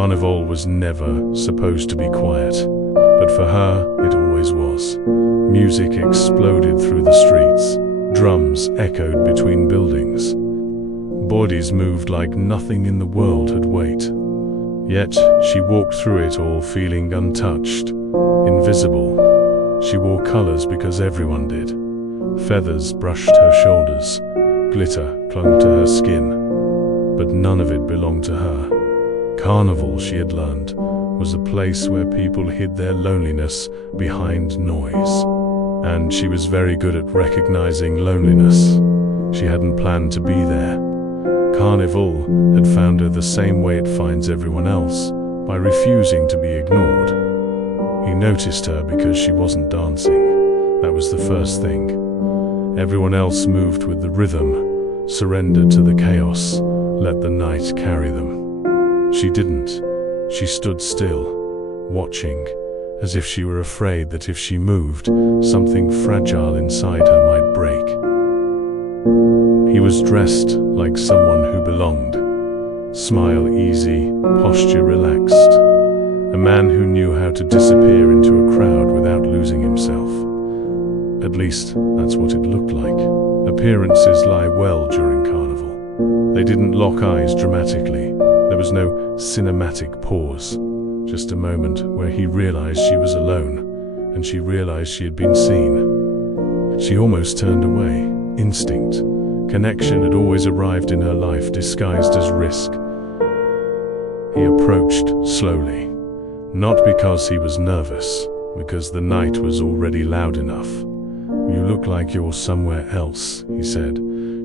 Carnival was never supposed to be quiet, but for her, it always was. Music exploded through the streets. Drums echoed between buildings. Bodies moved like nothing in the world had weight. Yet, she walked through it all feeling untouched, invisible. She wore colors because everyone did. Feathers brushed her shoulders. Glitter clung to her skin. But none of it belonged to her. Carnival, she had learned, was a place where people hid their loneliness behind noise. And she was very good at recognizing loneliness. She hadn't planned to be there. Carnival had found her the same way it finds everyone else, by refusing to be ignored. He noticed her because she wasn't dancing. That was the first thing. Everyone else moved with the rhythm, surrendered to the chaos, let the night carry them. She didn't. She stood still, watching, as if she were afraid that if she moved, something fragile inside her might break. He was dressed like someone who belonged. Smile easy, posture relaxed. A man who knew how to disappear into a crowd without losing himself. At least, that's what it looked like. Appearances lie well during Carnival. They didn't lock eyes dramatically. There was no cinematic pause. Just a moment where he realized she was alone, and she realized she had been seen. She almost turned away. Instinct. Connection had always arrived in her life, disguised as risk. He approached slowly. Not because he was nervous, because the night was already loud enough. "You look like you're somewhere else," he said.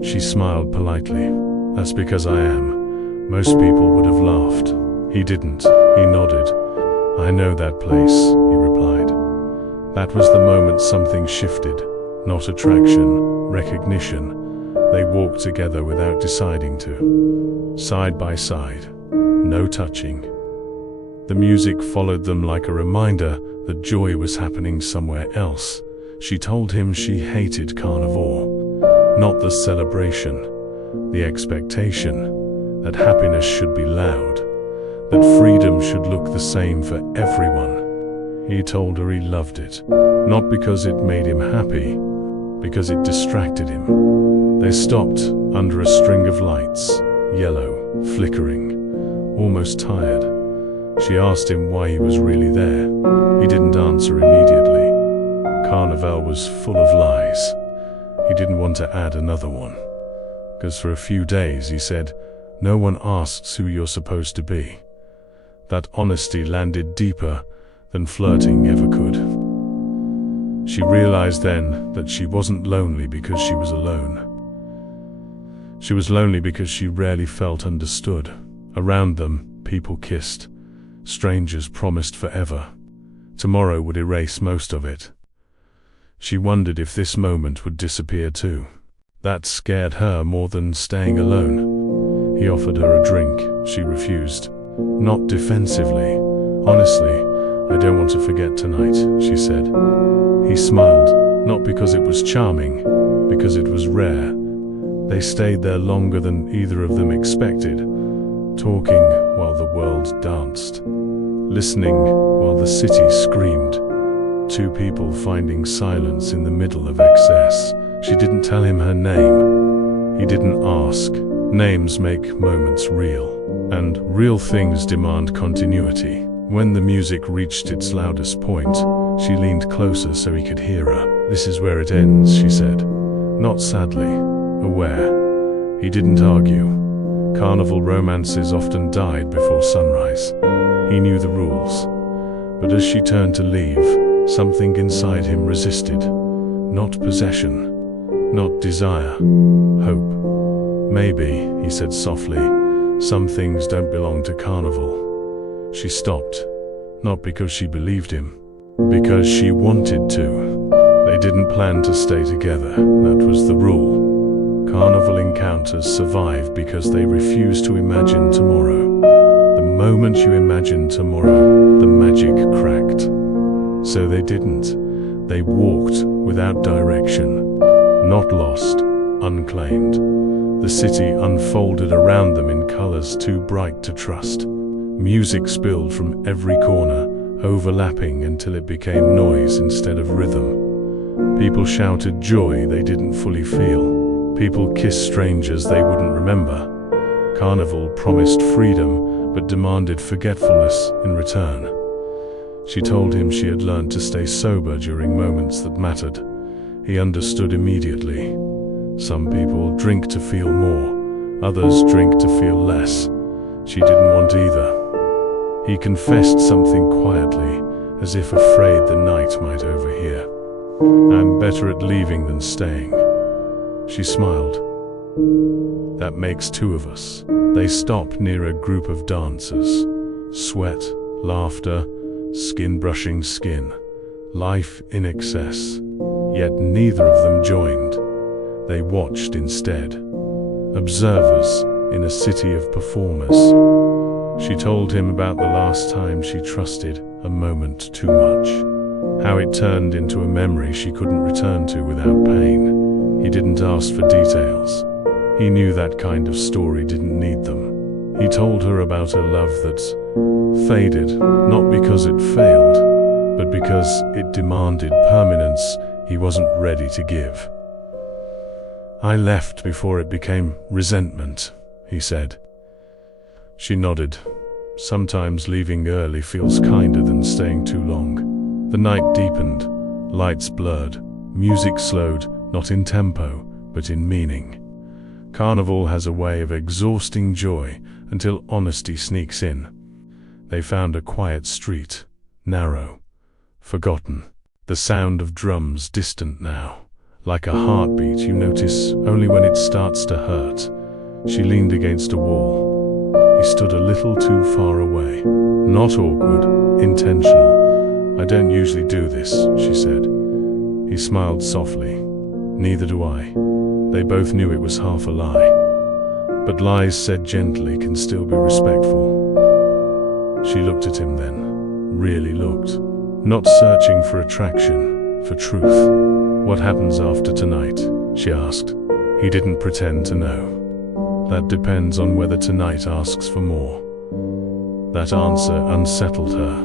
She smiled politely. "That's because I am. Most people would have laughed." He didn't. He nodded. "I know that place," he replied. That was the moment something shifted. Not attraction, recognition. They walked together without deciding to. Side by side. No touching. The music followed them like a reminder that joy was happening somewhere else. She told him she hated Carnival. Not the celebration, the expectation that happiness should be loud, that freedom should look the same for everyone. He told her he loved it, not because it made him happy, because it distracted him. They stopped under a string of lights, yellow, flickering, almost tired. She asked him why he was really there. He didn't answer immediately. Carnival was full of lies. He didn't want to add another one. Because for a few days, he said, no one asks who you're supposed to be. That honesty landed deeper than flirting ever could. She realized then that she wasn't lonely because she was alone. She was lonely because she rarely felt understood. Around them, people kissed. Strangers promised forever. Tomorrow would erase most of it. She wondered if this moment would disappear too. That scared her more than staying alone. He offered her a drink. She refused. Not defensively. Honestly, I don't want to forget tonight, she said. He smiled, not because it was charming, because it was rare. They stayed there longer than either of them expected, talking while the world danced, listening while the city screamed. Two people finding silence in the middle of excess. She didn't tell him her name. He didn't ask. Names make moments real, and real things demand continuity. When the music reached its loudest point, she leaned closer so he could hear her. This is where it ends, she said. Not sadly, aware. He didn't argue. Carnival romances often died before sunrise. He knew the rules. But as she turned to leave, something inside him resisted. Not possession, not desire, hope. Maybe, he said softly, some things don't belong to Carnival. She stopped, not because she believed him, because she wanted to. They didn't plan to stay together, that was the rule. Carnival encounters survive because they refuse to imagine tomorrow. The moment you imagine tomorrow, the magic cracked. So they didn't. They walked without direction, not lost, unclaimed. The city unfolded around them in colors too bright to trust. Music spilled from every corner, overlapping until it became noise instead of rhythm. People shouted joy they didn't fully feel. People kissed strangers they wouldn't remember. Carnival promised freedom, but demanded forgetfulness in return. She told him she had learned to stay sober during moments that mattered. He understood immediately. Some people drink to feel more, others drink to feel less. She didn't want either. He confessed something quietly, as if afraid the night might overhear. "I'm better at leaving than staying." She smiled. "That makes two of us." They stopped near a group of dancers. Sweat, laughter, skin brushing skin. Life in excess. Yet neither of them joined. They watched instead. Observers in a city of performers. She told him about the last time she trusted a moment too much. How it turned into a memory she couldn't return to without pain. He didn't ask for details. He knew that kind of story didn't need them. He told her about a love that faded, not because it failed, but because it demanded permanence he wasn't ready to give. "I left before it became resentment," he said. She nodded. Sometimes leaving early feels kinder than staying too long. The night deepened, lights blurred, music slowed, not in tempo, but in meaning. Carnival has a way of exhausting joy until honesty sneaks in. They found a quiet street, narrow, forgotten. The sound of drums distant now, like a heartbeat you notice only when it starts to hurt. She leaned against a wall. He stood a little too far away. Not awkward, intentional. "I don't usually do this," she said. He smiled softly. "Neither do I." They both knew it was half a lie. But lies said gently can still be respectful. She looked at him then, really looked. Not searching for attraction, for truth. "What happens after tonight?" she asked. He didn't pretend to know. "That depends on whether tonight asks for more." That answer unsettled her,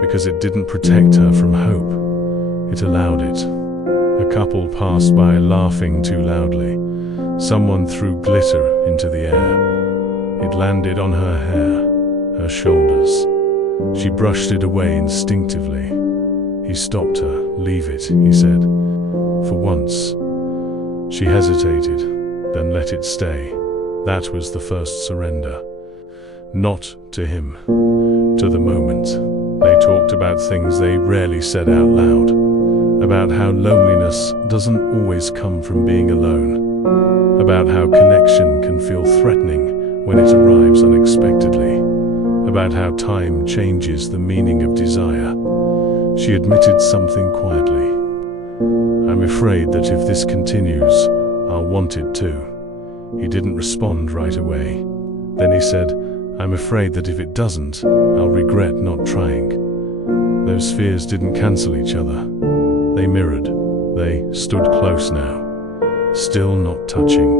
because it didn't protect her from hope. It allowed it. A couple passed by laughing too loudly. Someone threw glitter into the air. It landed on her hair, her shoulders. She brushed it away instinctively. He stopped her. "Leave it," he said. For once. She hesitated, then let it stay. That was the first surrender. Not to him, to the moment. They talked about things they rarely said out loud. About how loneliness doesn't always come from being alone. About how connection can feel threatening when it arrives unexpectedly. About how time changes the meaning of desire. She admitted something quietly. "I'm afraid that if this continues, I'll want it too." He didn't respond right away. Then he said, "I'm afraid that if it doesn't, I'll regret not trying." Those fears didn't cancel each other. They mirrored. They stood close now, still not touching.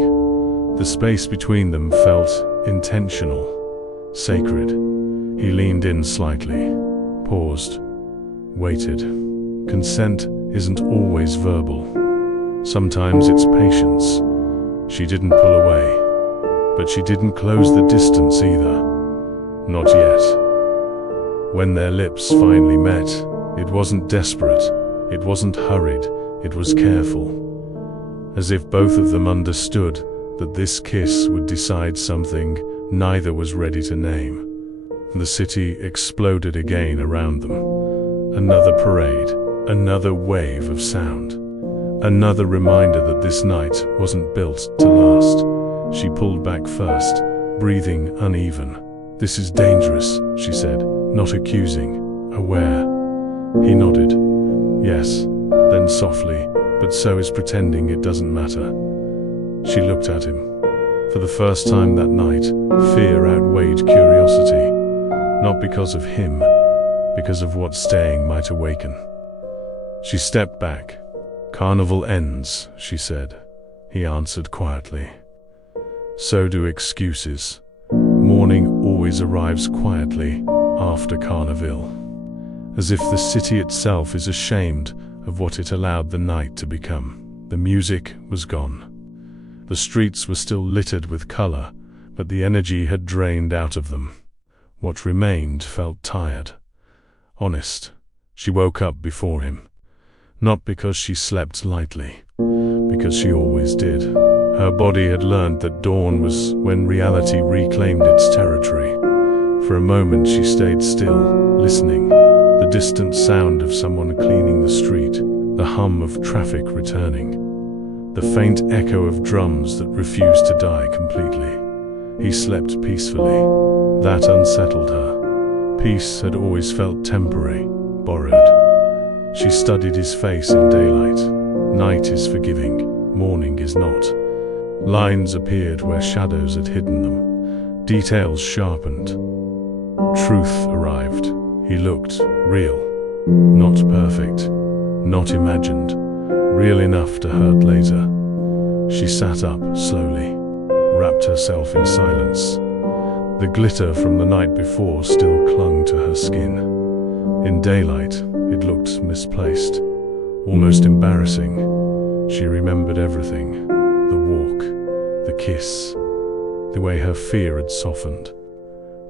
The space between them felt intentional, sacred. He leaned in slightly, paused, waited. Consent isn't always verbal. Sometimes it's patience. She didn't pull away, but she didn't close the distance either. Not yet. When their lips finally met, it wasn't desperate, it wasn't hurried, it was careful. As if both of them understood that this kiss would decide something neither was ready to name. The city exploded again around them. Another parade, another wave of sound. Another reminder that this night wasn't built to last. She pulled back first, breathing uneven. "This is dangerous," she said, not accusing, aware. He nodded. "Yes." Then softly, "But so is pretending it doesn't matter." She looked at him. For the first time that night, fear outweighed curiosity. Not because of him, because of what staying might awaken. She stepped back. "Carnival ends," she said. He answered quietly. "So do excuses. Morning always always arrives quietly after Carnival, as if the city itself is ashamed of what it allowed the night to become. The music was gone. The streets were still littered with color, but the energy had drained out of them. What remained felt tired, honest. She woke up before him, not because she slept lightly, because she always did. Her body had learned that dawn was when reality reclaimed its territory. For a moment she stayed still, listening. The distant sound of someone cleaning the street, the hum of traffic returning, the faint echo of drums that refused to die completely. He slept peacefully. That unsettled her. Peace had always felt temporary, borrowed. She studied his face in daylight. Night is forgiving, morning is not. Lines appeared where shadows had hidden them. Details sharpened. Truth arrived. He looked real. Not perfect. Not imagined. Real enough to hurt later. She sat up slowly, wrapped herself in silence. The glitter from the night before still clung to her skin. In daylight, it looked misplaced, almost embarrassing. She remembered everything. The walk, the kiss, the way her fear had softened.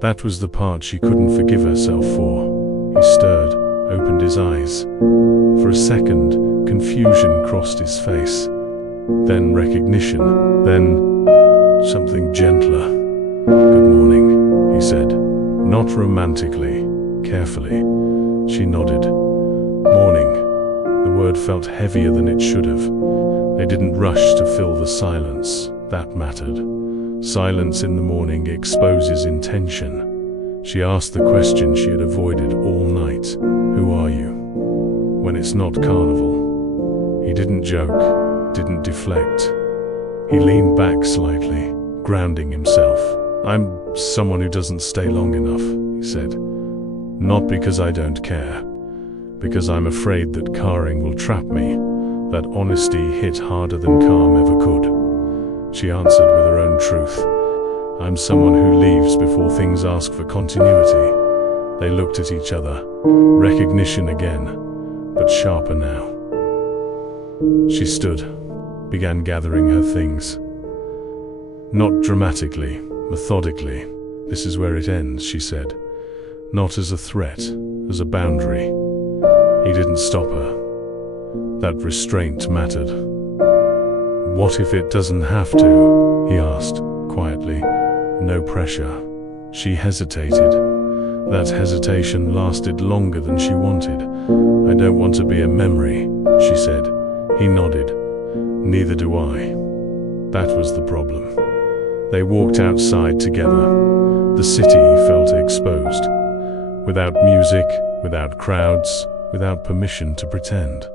That was the part she couldn't forgive herself for. He stirred, opened his eyes. For a second, confusion crossed his face. Then recognition, then something gentler. "Good morning," he said, not romantically, carefully. She nodded. Morning. The word felt heavier than it should have. They didn't rush to fill the silence. That mattered. Silence in the morning exposes intention. She asked the question she had avoided all night. Who are you? When it's not Carnival. He didn't joke, didn't deflect. He leaned back slightly, grounding himself. I'm someone who doesn't stay long enough, he said. Not because I don't care, because I'm afraid that caring will trap me. That honesty hit harder than calm ever could. She answered with her own truth. I'm someone who leaves before things ask for continuity. They looked at each other. Recognition again, but sharper now. She stood, began gathering her things. Not dramatically, methodically. This is where it ends, she said. Not as a threat, as a boundary. He didn't stop her. That restraint mattered. What if it doesn't have to? He asked, quietly. No pressure. She hesitated. That hesitation lasted longer than she wanted. I don't want to be a memory, she said. He nodded. Neither do I. That was the problem. They walked outside together. The city felt exposed. Without music, without crowds, without permission to pretend.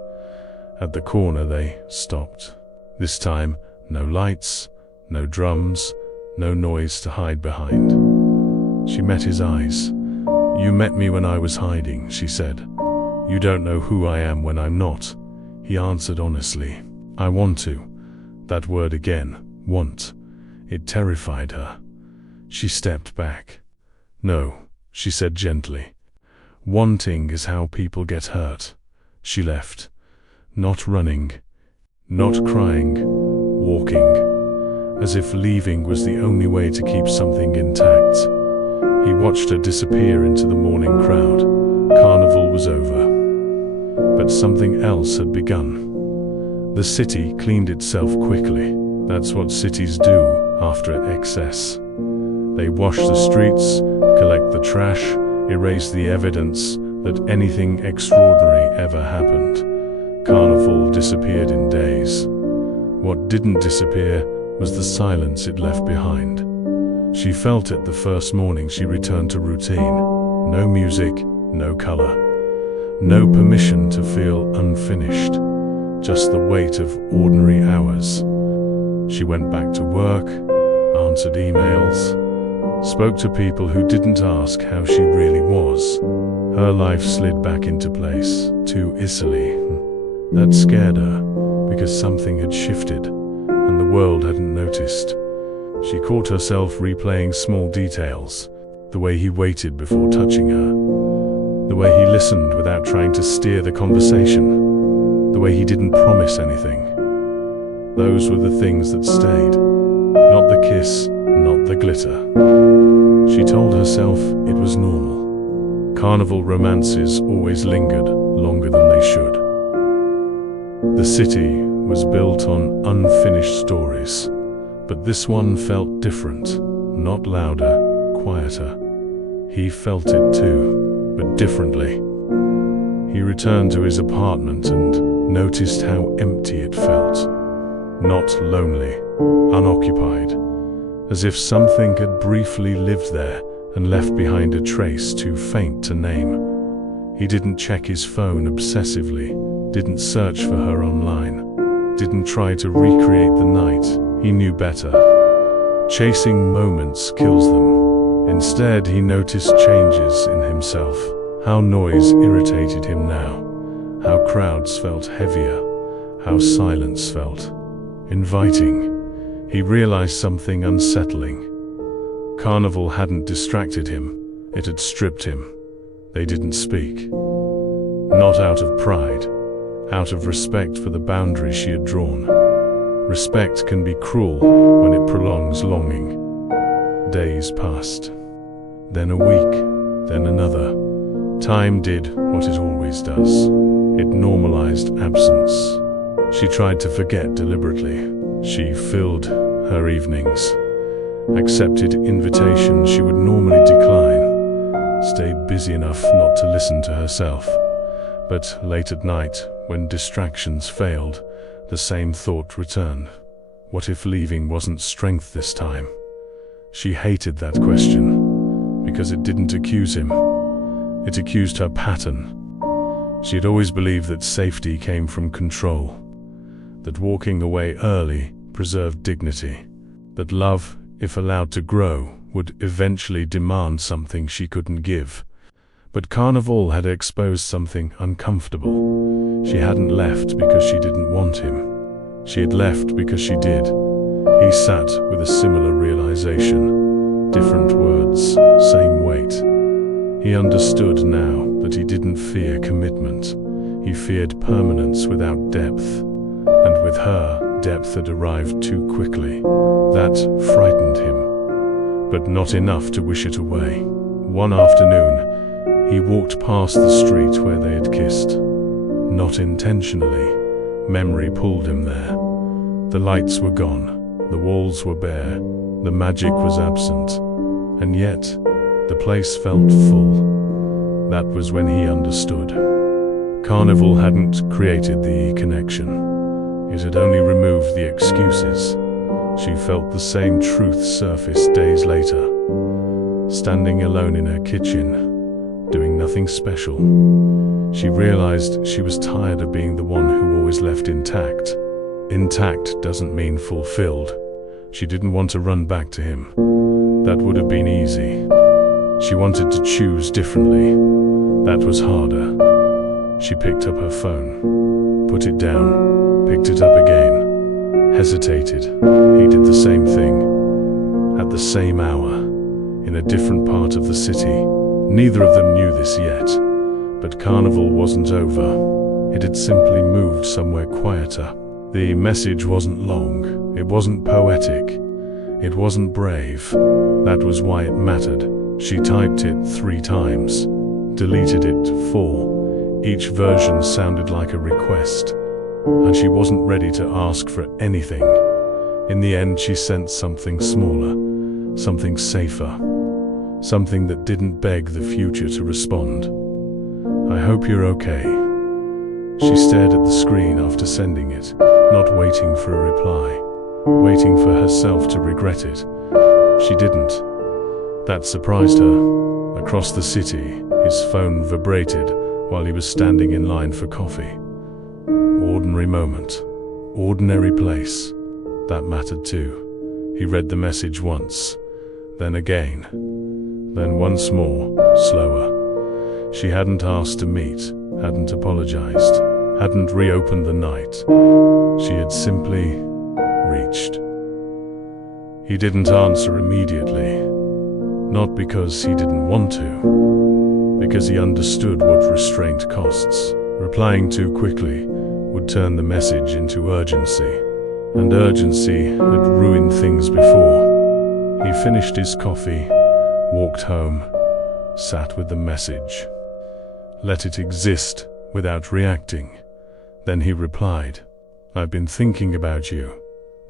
At the corner they stopped. This time, no lights, no drums, no noise to hide behind. She met his eyes. You met me when I was hiding, she said. You don't know who I am when I'm not. He answered honestly. I want to. That word again, want. It terrified her. She stepped back. No, she said gently. Wanting is how people get hurt. She left. Not running, not crying, walking, as if leaving was the only way to keep something intact. He watched her disappear into the morning crowd. Carnival was over. But something else had begun. The city cleaned itself quickly. That's what cities do after excess. They wash the streets, collect the trash, erase the evidence that anything extraordinary ever happened. Carnival disappeared in days. What didn't disappear was the silence it left behind. She felt it the first morning she returned to routine. No music, no color. No permission to feel unfinished. Just the weight of ordinary hours. She went back to work, answered emails, spoke to people who didn't ask how she really was. Her life slid back into place, too easily. That scared her, because something had shifted, and the world hadn't noticed. She caught herself replaying small details. The way he waited before touching her. The way he listened without trying to steer the conversation. The way he didn't promise anything. Those were the things that stayed. Not the kiss, not the glitter. She told herself it was normal. Carnival romances always lingered longer than they should. The city was built on unfinished stories, but this one felt different, not louder, quieter. He felt it too, but differently. He returned to his apartment and noticed how empty it felt. Not lonely, unoccupied, as if something had briefly lived there and left behind a trace too faint to name. He didn't check his phone obsessively, didn't search for her online, didn't try to recreate the night. He knew better. Chasing moments kills them. Instead, he noticed changes in himself. How noise irritated him now. How crowds felt heavier. How silence felt inviting. He realized something unsettling. Carnival hadn't distracted him. It had stripped him. They didn't speak. Not out of pride. Out of respect for the boundaries she had drawn. Respect can be cruel when it prolongs longing. Days passed. Then a week. Then another. Time did what it always does. It normalized absence. She tried to forget deliberately. She filled her evenings. Accepted invitations she would normally decline. Stayed busy enough not to listen to herself. But late at night, when distractions failed, the same thought returned. What if leaving wasn't strength this time? She hated that question, because it didn't accuse him. It accused her pattern. She had always believed that safety came from control, that walking away early preserved dignity, that love, if allowed to grow, would eventually demand something she couldn't give. But Carnival had exposed something uncomfortable. She hadn't left because she didn't want him. She had left because she did. He sat with a similar realization. Different words, same weight. He understood now that he didn't fear commitment. He feared permanence without depth. And with her, depth had arrived too quickly. That frightened him, but not enough to wish it away. One afternoon, he walked past the street where they had kissed. Not intentionally. Memory pulled him there. The lights were gone. The walls were bare. The magic was absent. And yet, the place felt full. That was when he understood. Carnival hadn't created the connection. It had only removed the excuses. She felt the same truth surface days later. Standing alone in her kitchen, doing nothing special. She realized she was tired of being the one who always left intact. Intact doesn't mean fulfilled. She didn't want to run back to him. That would have been easy. She wanted to choose differently. That was harder. She picked up her phone, put it down, picked it up again, hesitated. He did the same thing, at the same hour, in a different part of the city. Neither of them knew this yet, but Carnival wasn't over. It had simply moved somewhere quieter. The message wasn't long, it wasn't poetic, it wasn't brave. That was why it mattered. She typed it 3 times, deleted it 4. Each version sounded like a request, and she wasn't ready to ask for anything. In the end, she sent something smaller, something safer, something that didn't beg the future to respond. I hope you're okay. She stared at the screen after sending it, not waiting for a reply, waiting for herself to regret it. She didn't. That surprised her. Across the city, his phone vibrated while he was standing in line for coffee. Ordinary moment, ordinary place. That mattered too. He read the message once, then again, then once more, slower. She hadn't asked to meet, hadn't apologized, hadn't reopened the night. She had simply reached. He didn't answer immediately. Not because he didn't want to, because he understood what restraint costs. Replying too quickly would turn the message into urgency, and urgency had ruined things before. He finished his coffee, walked home, sat with the message, let it exist without reacting. Then he replied, "I've been thinking about you."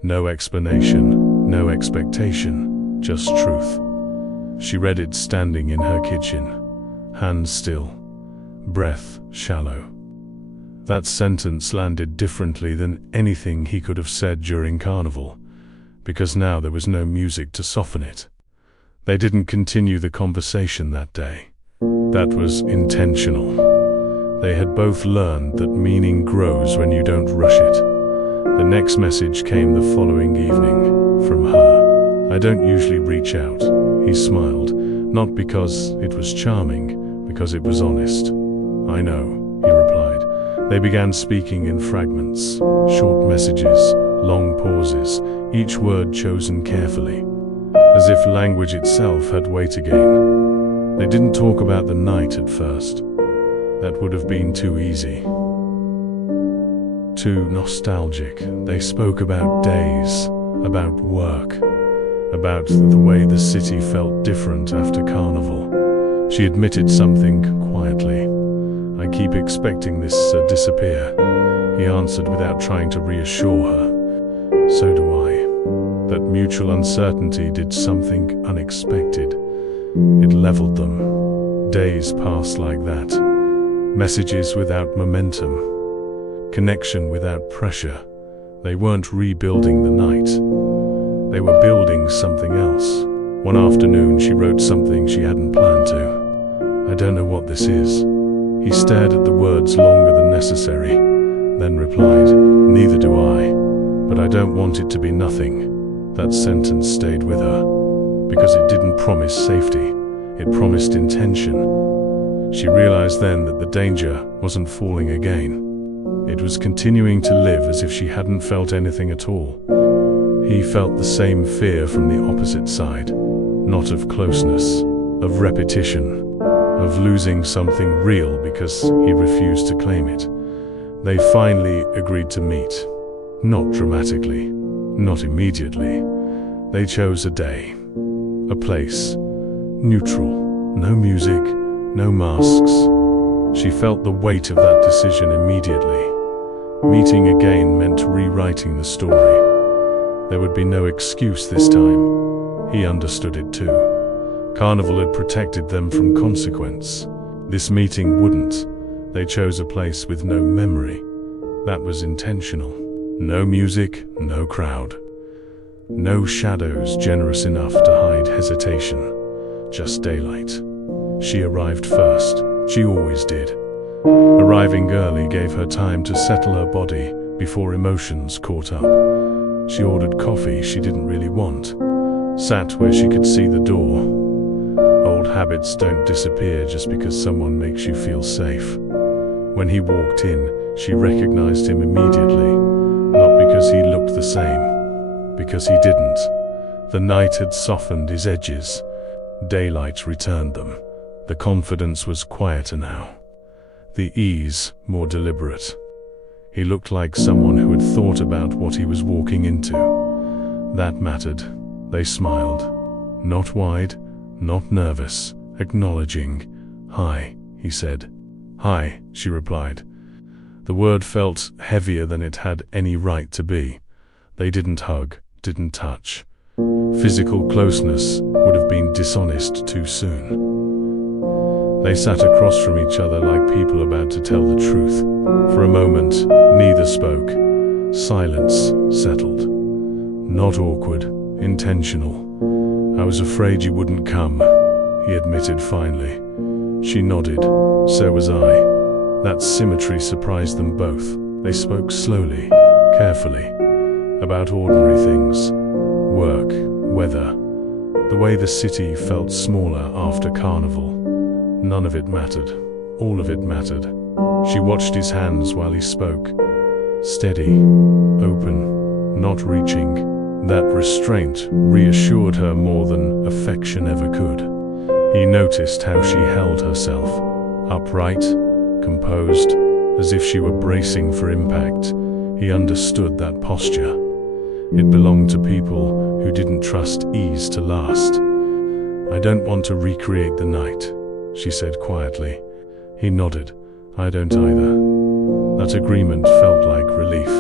No explanation, no expectation, just truth. She read it standing in her kitchen, hands still, breath shallow. That sentence landed differently than anything he could have said during Carnival, because now there was no music to soften it. They didn't continue the conversation that day. That was intentional. They had both learned that meaning grows when you don't rush it. The next message came the following evening, from her. "I don't usually reach out," he smiled, not because it was charming, because it was honest. "I know," he replied. They began speaking in fragments, short messages, long pauses, each word chosen carefully, as if language itself had weight again. They didn't talk about the night at first. That would have been too easy, too nostalgic. They spoke about days, about work, about the way the city felt different after Carnival. She admitted something quietly. "I keep expecting this to disappear," he answered without trying to reassure her. "So do I." That mutual uncertainty did something unexpected. It leveled them. Days passed like that. Messages without momentum. Connection without pressure. They weren't rebuilding the night. They were building something else. One afternoon she wrote something she hadn't planned to. "I don't know what this is." He stared at the words longer than necessary, then replied, "Neither do I, but I don't want it to be nothing." That sentence stayed with her, because it didn't promise safety, it promised intention. She realized then that the danger wasn't falling again. It was continuing to live as if she hadn't felt anything at all. He felt the same fear from the opposite side, not of closeness, of repetition, of losing something real because he refused to claim it. They finally agreed to meet. Not dramatically, not immediately. They chose a day, a place, neutral, no music, no masks. She felt the weight of that decision immediately. Meeting again meant rewriting the story. There would be no excuse this time. He understood it too. Carnival had protected them from consequence. This meeting wouldn't. They chose a place with no memory. That was intentional. No music, no crowd. No shadows generous enough to hide hesitation. Just daylight. She arrived first. She always did. Arriving early gave her time to settle her body before emotions caught up. She ordered coffee she didn't really want. Sat where she could see the door. Old habits don't disappear just because someone makes you feel safe. When he walked in, she recognized him immediately. Not because he looked the same, because he didn't. The night had softened his edges. Daylight returned them. The confidence was quieter now. The ease more deliberate. He looked like someone who had thought about what he was walking into. That mattered. They smiled. Not wide, not nervous, acknowledging. "Hi," he said. "Hi," she replied. The word felt heavier than it had any right to be. They didn't hug, didn't touch. Physical closeness would have been dishonest too soon. They sat across from each other like people about to tell the truth. For a moment, neither spoke. Silence settled. Not awkward, intentional. "I was afraid you wouldn't come," he admitted finally. She nodded. So was I. That symmetry surprised them both. They spoke slowly, carefully, about ordinary things. Work, weather, the way the city felt smaller after Carnival. None of it mattered. All of it mattered. She watched his hands while he spoke. Steady, open, not reaching. That restraint reassured her more than affection ever could. He noticed how she held herself, upright, composed, as if she were bracing for impact. He understood that posture. It belonged to people who didn't trust ease to last. "I don't want to recreate the night," she said quietly. He nodded. "I don't either." That agreement felt like relief.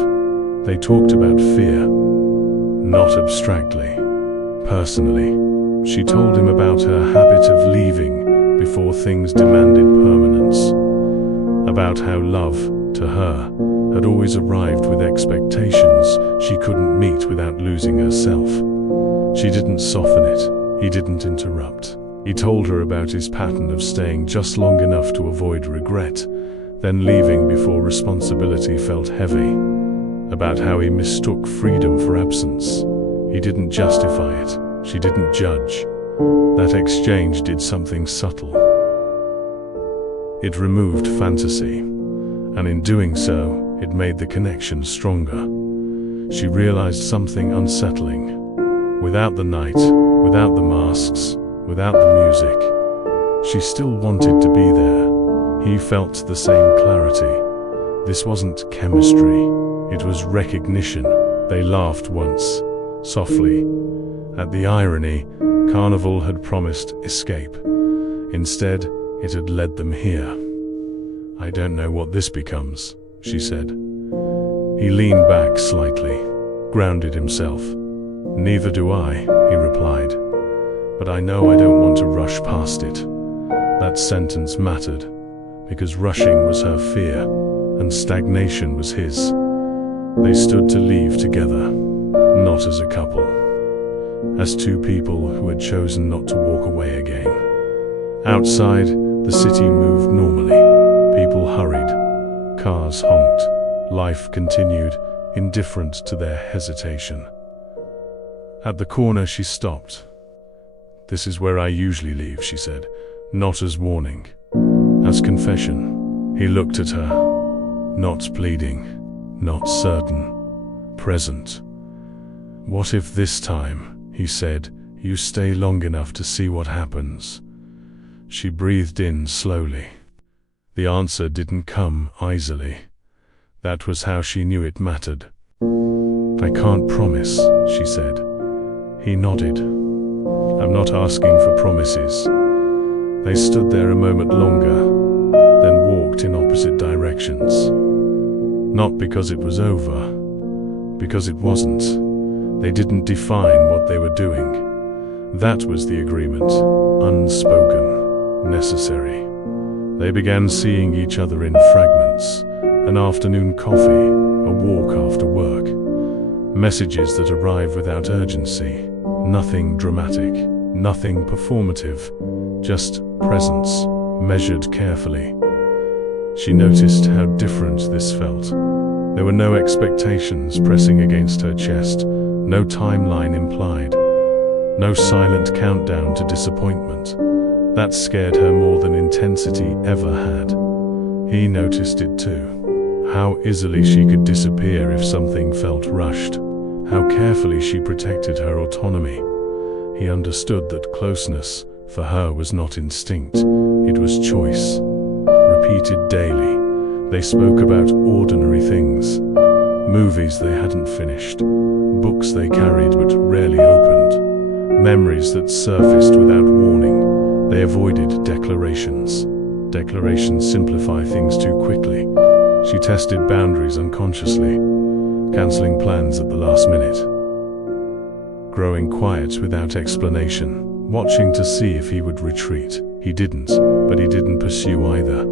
They talked about fear, not abstractly, personally. She told him about her habit of leaving before things demanded permanence, about how love, to her, had always arrived with expectations she couldn't meet without losing herself. She didn't soften it. He didn't interrupt. He told her about his pattern of staying just long enough to avoid regret, then leaving before responsibility felt heavy, about how he mistook freedom for absence. He didn't justify it. She didn't judge. That exchange did something subtle. It removed fantasy, and in doing so, it made the connection stronger. She realized something unsettling. Without the night, without the masks, without the music, she still wanted to be there. He felt the same clarity. This wasn't chemistry, it was recognition. They laughed once, softly, at the irony. Carnival had promised escape. Instead, it had led them here. "I don't know what this becomes," she said. He leaned back slightly, grounded himself. "Neither do I," he replied. "But I know I don't want to rush past it." That sentence mattered, because rushing was her fear, and stagnation was his. They stood to leave together, not as a couple, as two people who had chosen not to walk away again. Outside, the city moved normally. People hurried, cars honked, life continued, indifferent to their hesitation. At the corner she stopped. "This is where I usually leave," she said, not as warning, as confession. He looked at her, not pleading, not certain, present. "What if this time," he said, "you stay long enough to see what happens?" She breathed in slowly. The answer didn't come easily. That was how she knew it mattered. "I can't promise," she said. He nodded. "I'm not asking for promises." They stood there a moment longer, then walked in opposite directions. Not because it was over, because it wasn't. They didn't define what they were doing. That was the agreement, unspoken, necessary. They began seeing each other in fragments, an afternoon coffee, a walk after work. Messages that arrive without urgency, nothing dramatic, nothing performative, just presence, measured carefully. She noticed how different this felt. There were no expectations pressing against her chest, no timeline implied, no silent countdown to disappointment. That scared her more than intensity ever had. He noticed it too. How easily she could disappear if something felt rushed. How carefully she protected her autonomy. He understood that closeness, for her, was not instinct. It was choice. Repeated daily, they spoke about ordinary things. Movies they hadn't finished. Books they carried but rarely opened. Memories that surfaced without warning. They avoided declarations. Declarations simplify things too quickly. She tested boundaries unconsciously, cancelling plans at the last minute. Growing quiet without explanation, watching to see if he would retreat. He didn't, but he didn't pursue either.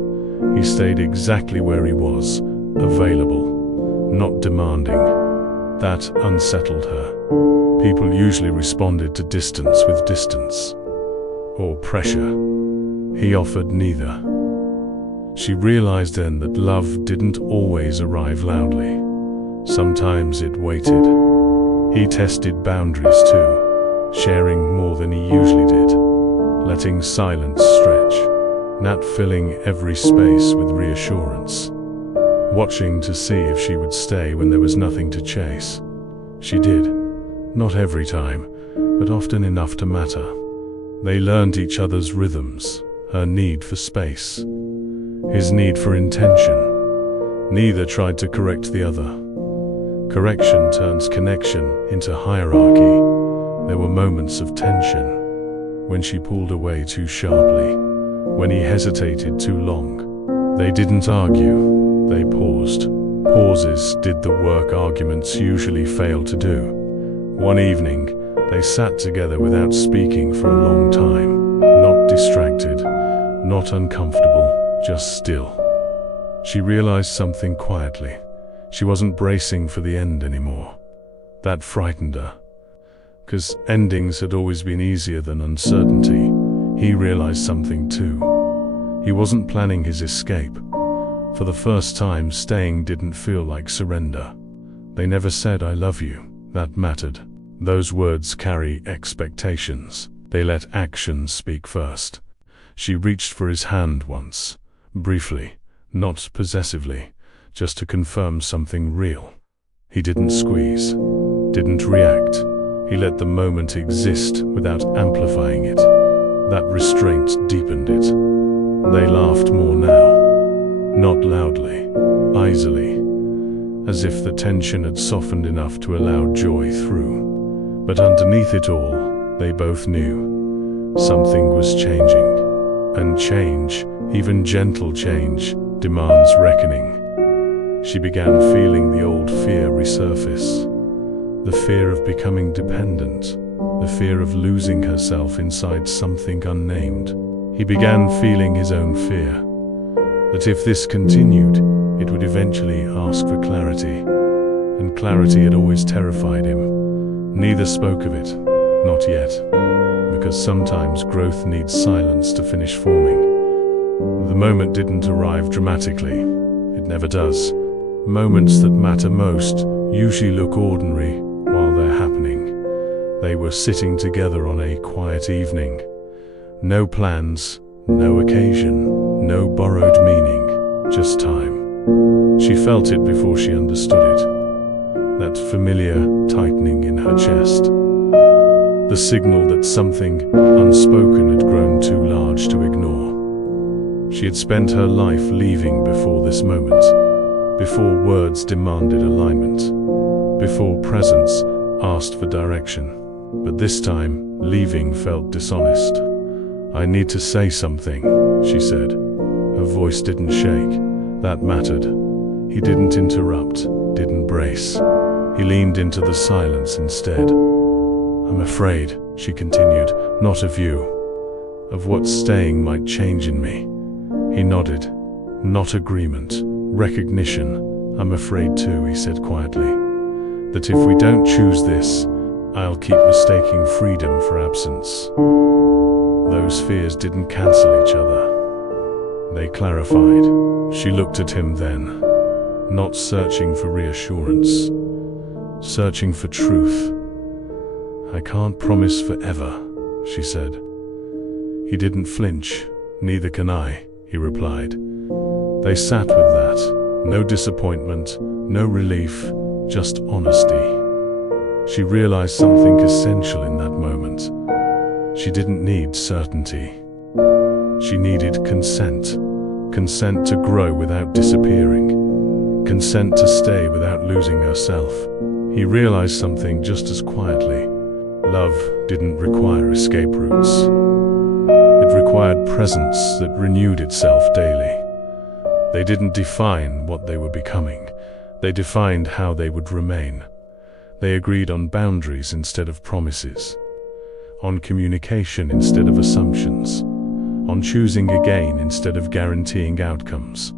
He stayed exactly where he was, available, not demanding. That unsettled her. People usually responded to distance with distance, or pressure. He offered neither. She realized then that love didn't always arrive loudly. Sometimes it waited. He tested boundaries too, sharing more than he usually did, letting silence stretch, not filling every space with reassurance, watching to see if she would stay when there was nothing to chase. She did, not every time, but often enough to matter. They learned each other's rhythms, her need for space, his need for intention. Neither tried to correct the other. Correction turns connection into hierarchy. There were moments of tension, when she pulled away too sharply, when he hesitated too long. They didn't argue, they paused. Pauses did the work arguments usually fail to do. One evening, they sat together without speaking for a long time, not distracted, not uncomfortable, just still. She realized something quietly. She wasn't bracing for the end anymore. That frightened her. 'Cause endings had always been easier than uncertainty. He realized something too. He wasn't planning his escape. For the first time, staying didn't feel like surrender. They never said, "I love you." That mattered. Those words carry expectations. They let actions speak first. She reached for his hand once, briefly, not possessively, just to confirm something real. He didn't squeeze, didn't react. He let the moment exist without amplifying it. That restraint deepened it. They laughed more now. Not loudly, easily, as if the tension had softened enough to allow joy through. But underneath it all, they both knew something was changing. And change, even gentle change, demands reckoning. She began feeling the old fear resurface. The fear of becoming dependent, the fear of losing herself inside something unnamed. He began feeling his own fear, that if this continued, it would eventually ask for clarity. And clarity had always terrified him. Neither spoke of it, not yet, because sometimes growth needs silence to finish forming. The moment didn't arrive dramatically. It never does. Moments that matter most usually look ordinary while they're happening. They were sitting together on a quiet evening. No plans, no occasion, no borrowed meaning, just time. She felt it before she understood it. That familiar tightening in her chest. The signal that something unspoken had grown too large to ignore. She had spent her life leaving before this moment, before words demanded alignment, before presence asked for direction. But this time, leaving felt dishonest. "I need to say something," she said. Her voice didn't shake. That mattered. He didn't interrupt, didn't brace. He leaned into the silence instead. "I'm afraid," she continued, "not of you. Of what staying might change in me." He nodded. Not agreement, recognition. "I'm afraid too," he said quietly. "That if we don't choose this, I'll keep mistaking freedom for absence." Those fears didn't cancel each other. They clarified. She looked at him then, not searching for reassurance, searching for truth. "I can't promise forever," she said. He didn't flinch. "Neither can I," he replied. They sat with that. No disappointment, no relief, just honesty. She realized something essential in that moment. She didn't need certainty. She needed consent. Consent to grow without disappearing. Consent to stay without losing herself. He realized something just as quietly. Love didn't require escape routes. It required presence that renewed itself daily. They didn't define what they were becoming. They defined how they would remain. They agreed on boundaries instead of promises, on communication instead of assumptions, on choosing again instead of guaranteeing outcomes.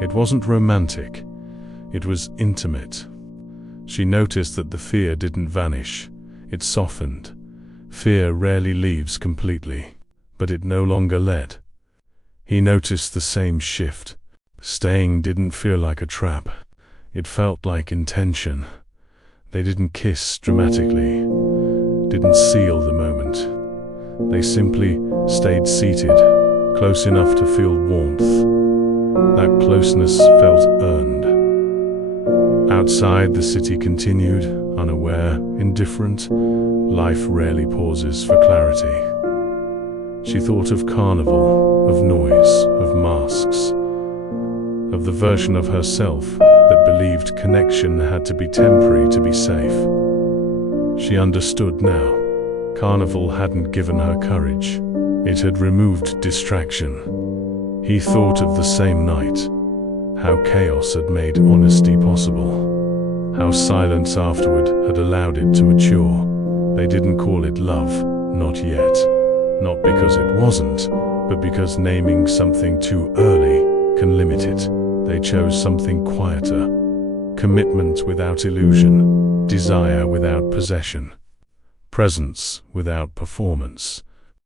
It wasn't romantic. It was intimate. She noticed that the fear didn't vanish. It softened. Fear rarely leaves completely, but it no longer led. He noticed the same shift. Staying didn't feel like a trap. It felt like intention. They didn't kiss dramatically, didn't seal the moment. They simply stayed seated, close enough to feel warmth. That closeness felt earned. Outside, the city continued, unaware, indifferent. Life rarely pauses for clarity. She thought of Carnival, of noise, of masks, of the version of herself that believed connection had to be temporary to be safe. She understood now. Carnival hadn't given her courage. It had removed distraction. He thought of the same night, how chaos had made honesty possible, how silence afterward had allowed it to mature. They didn't call it love, not yet. Not because it wasn't, but because naming something too early can limit it. They chose something quieter. Commitment without illusion, desire without possession, presence without performance.